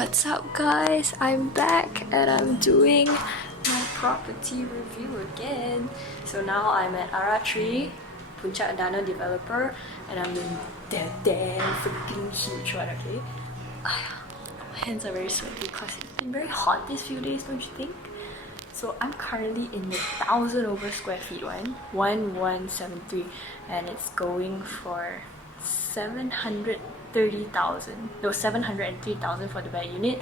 What's up guys? I'm back and I'm doing my property review again. So now I'm at Ara Tre, Puncak Dana developer, and I'm in that damn freaking huge one, okay? My hands are very sweaty because it's been very hot these few days, don't you think? So I'm currently in the 1,000 over square feet one, 1173, and it's going for 703,000 for the bare unit.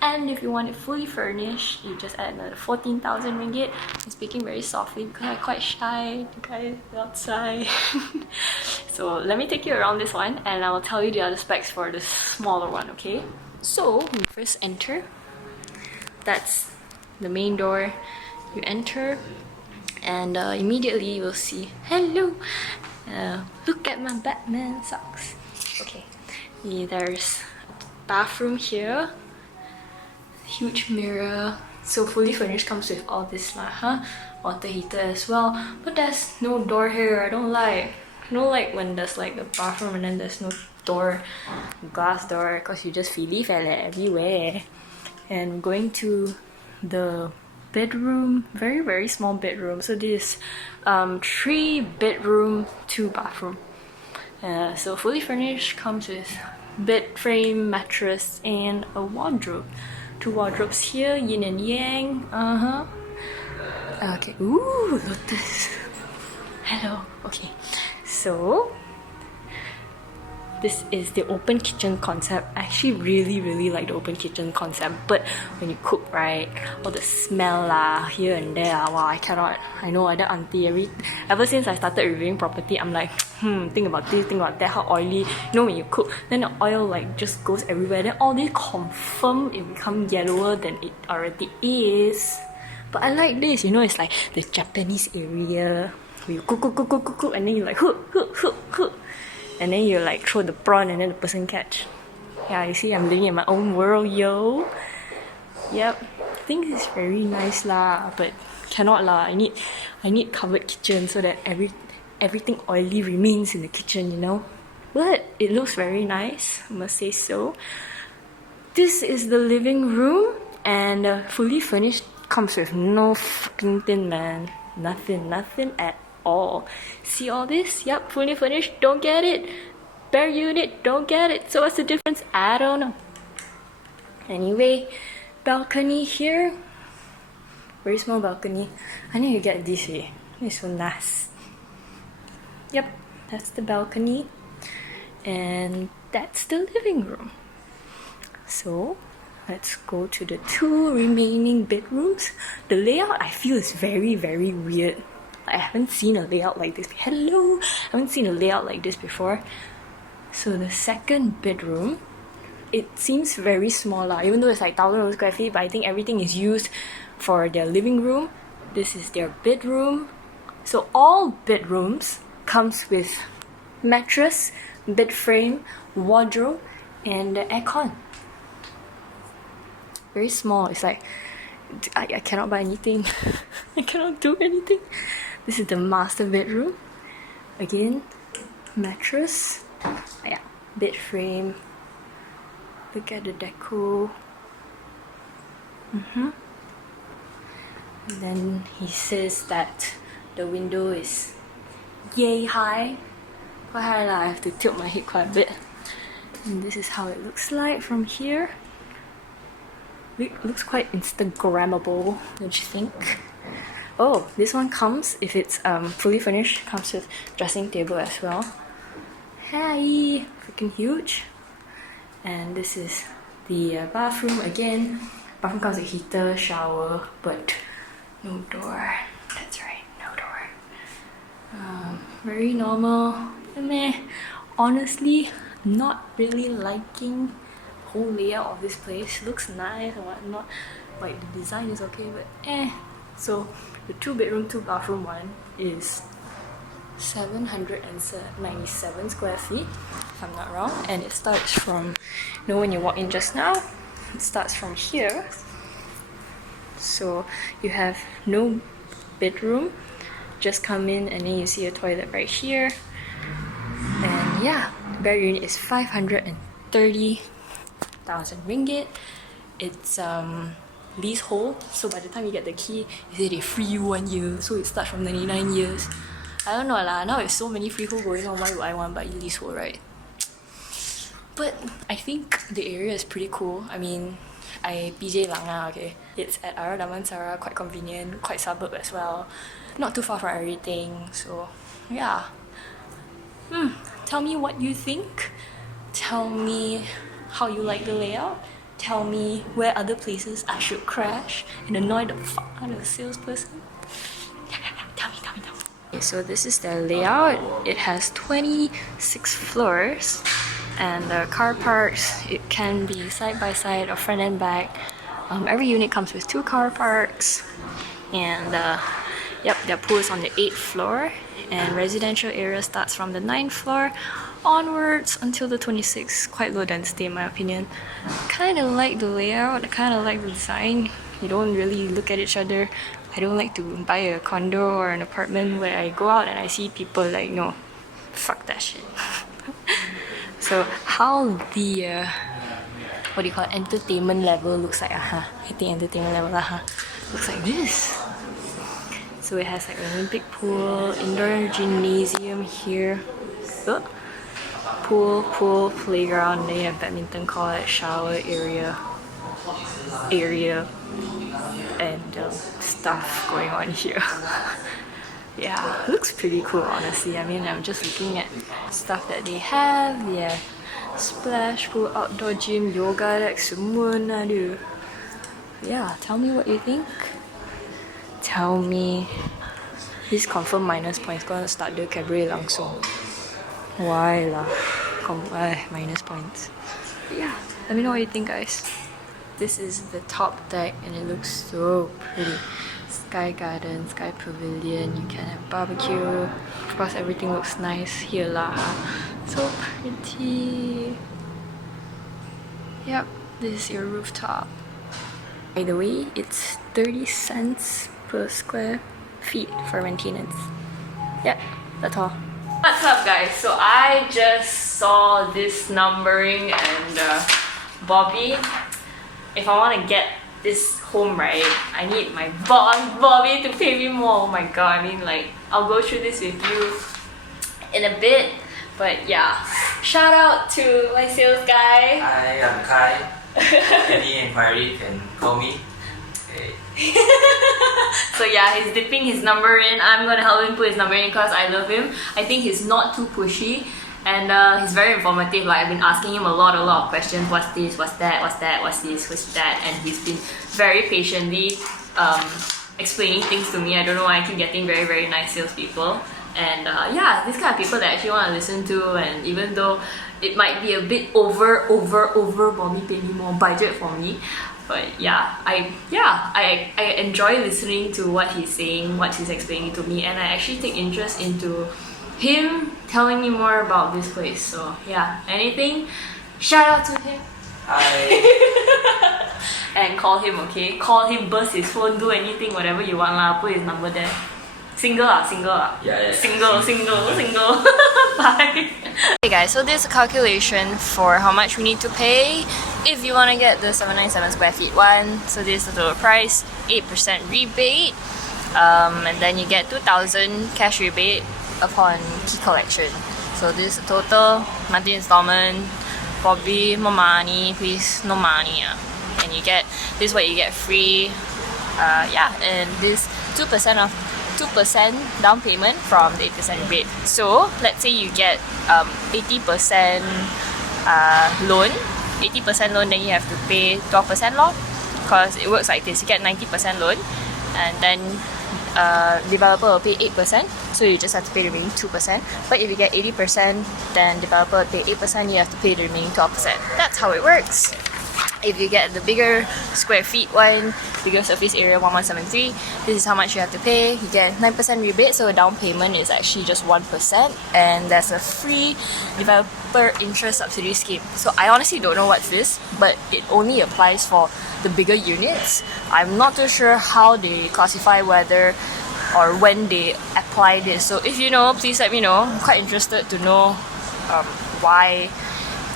And if you want it fully furnished, you just add another 14,000 ringgit. I'm speaking very softly because I'm quite shy, you guys outside. So let me take you around this one and I will tell you the other specs for the smaller one, okay? So when you first enter, that's the main door. You enter and immediately you will see, hello, look at my Batman socks. Okay, there's a bathroom here, huge mirror. So fully furnished, comes with all this water heater as well, but there's no door here. I don't like when there's like a bathroom and then there's no door, glass door, because you just feel it everywhere. And going to the bedroom, very small bedroom. So this 3 bedroom 2 bathroom. So fully furnished, comes with bed frame, mattress, and a wardrobe. 2 wardrobes here, yin and yang. Okay. Ooh, lotus. Hello. Okay. So this is the open kitchen concept. I actually really like the open kitchen concept, but when you cook, right, all the smell here and there, wow, I cannot. I know other auntie, ever since I started reviewing property, I'm like, think about this, think about that, how oily. You know, when you cook, then the oil like just goes everywhere, then all this confirm it become yellower than it already is. But I like this, you know, it's like the Japanese area where you cook, and then you like hook. And then you like throw the prawn and then the person catch. Yeah, you see, I'm living in my own world, yo. Yep, I think it's very nice lah, but cannot lah. I need covered kitchen so that everything oily remains in the kitchen, you know. But it looks very nice, I must say so. This is the living room, and fully furnished, comes with no fucking tin, man. Nothing at all. See all this? Yep, fully furnished, don't get it. Bare unit, don't get it. So what's the difference? I don't know. Anyway, balcony here. Very small balcony. I need to get this way. It's so nice. Yep, that's the balcony. And that's the living room. So let's go to the 2 remaining bedrooms. The layout, I feel, is very weird. I haven't seen a layout like this. Hello! I haven't seen a layout like this before. So the second bedroom, it seems very small lah, even though it's like 1,000 square feet, but I think everything is used for their living room. This is their bedroom. So all bedrooms comes with mattress, bed frame, wardrobe, and the aircon. Very small. It's like I cannot buy anything. I cannot do anything. This is the master bedroom. Again, mattress. Yeah, bed frame. Look at the deco. And then he says that the window is yay high. Quite high lah. I have to tilt my head quite a bit. And this is how it looks like from here. It looks quite Instagrammable, don't you think? Oh, this one comes, if it's fully furnished, comes with dressing table as well. Hey, freaking huge. And this is the bathroom again. Bathroom comes with heater, shower, but no door. That's right, no door. Very normal. Meh. Honestly, not really liking whole layout of this place. Looks nice and whatnot, like the design is okay, but so the 2 bedroom 2 bathroom one is 797 square feet, if I'm not wrong, and it starts from, you know, when you walk in just now, it starts from here. So you have no bedroom, just come in and then you see a toilet right here. And yeah, the bare unit is 530 1,000 ringgit. It's leasehold, so by the time you get the key, they free you 1 year, so it starts from 99 years. I don't know lah, now with so many freehold going on, why would I want buy leasehold, right? But I think the area is pretty cool. I mean, I PJ lang lah, okay. It's at Ara Damansara, quite convenient, quite suburb as well. Not too far from everything, so yeah. Tell me what you think. Tell me how you like the layout. Tell me where other places I should crash and annoy the fuck out of the salesperson. Tell me. Okay, so this is the layout. It has 26 floors. And the car parks, it can be side by side or front and back. Every unit comes with 2 car parks. And yep, their pool is on the 8th floor. And residential area starts from the 9th floor onwards until the 26th. Quite low density in my opinion. Kind of like the layout, I kind of like the design. You don't really look at each other. I don't like to buy a condo or an apartment where I go out and I see people like, no, fuck that shit. So how the what do you call it, entertainment level looks like, I think entertainment level looks like this. So it has like an Olympic pool, indoor gymnasium here, pool, playground, then you have badminton court, shower area, and stuff going on here. Yeah, looks pretty cool honestly. I mean, I'm just looking at stuff that they have. Yeah, splash pool, outdoor gym, yoga deck, semua ada. Yeah, tell me what you think. Tell me. This confirm minus points. Gonna start the cabaret langsung. Why lah? Minus points. But yeah, let me know what you think, guys. This is the top deck and it looks so pretty. Sky garden, sky pavilion, you can have barbecue. Of course, everything looks nice here lah. So pretty. Yep, this is your rooftop. By the way, it's 30 cents per square feet for maintenance. Yep, that's all. What's up, guys? So I just saw this numbering and Bobby, if I want to get this home right, I need my boss Bobby to pay me more. Oh my god, I mean, like, I'll go through this with you in a bit, but yeah, shout out to my sales guy. Hi, I'm Kai. Any inquiry can call me. Okay. So yeah, he's dipping his number in. I'm gonna help him put his number in because I love him. I think he's not too pushy. And he's very informative. Like, I've been asking him a lot of questions. What's this? What's that? What's that? What's this? What's that? And he's been very patiently explaining things to me. I don't know why I keep getting very nice salespeople. And yeah, these kind of people that I actually want to listen to. And even though it might be a bit over Bobby pay me more budget for me, but yeah, I enjoy listening to what he's saying, what he's explaining to me, and I actually take interest into him telling me more about this place. So yeah, anything, shout out to him. Hi. And call him, okay? Call him, burst his phone, do anything, whatever you want lah. Put his number there. Single. Yeah. Single. Bye. Hey guys, so this is a calculation for how much we need to pay if you want to get the 797 square feet one. So this is the total price, 8% rebate, and then you get 2,000 cash rebate upon key collection. So this is the total monthly installment. Probably more money, please, no money. And you get this is what you get free. Yeah, and this 2% down payment from the 8% rebate. So let's say you get 80% loan, then you have to pay 12% loan, because it works like this. You get 90% loan, and then developer will pay 8%, so you just have to pay the remaining 2%. But if you get 80%, then developer will pay 8%, you have to pay the remaining 12%. That's how it works. If you get the bigger square feet one, bigger surface area 1173, this is how much you have to pay. You get 9% rebate, so a down payment is actually just 1%, and there's a free developer interest subsidy scheme. So I honestly don't know what's this, but it only applies for the bigger units. I'm not too sure how they classify whether or when they apply this. So if you know, please let me know. I'm quite interested to know why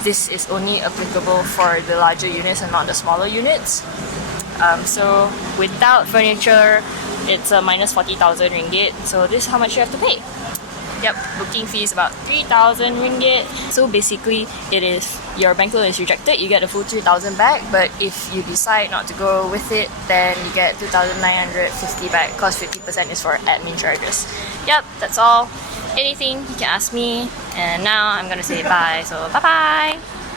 this is only applicable for the larger units and not the smaller units. So without furniture, it's a minus 40,000 ringgit. So this is how much you have to pay. Yep, booking fee is about 3,000 ringgit. So basically, it is your bank loan is rejected, you get the full 3,000 back. But if you decide not to go with it, then you get 2,950 back. Cause 50% is for admin charges. Yep, that's all. Anything you can ask me. And now I'm gonna say bye. So bye bye.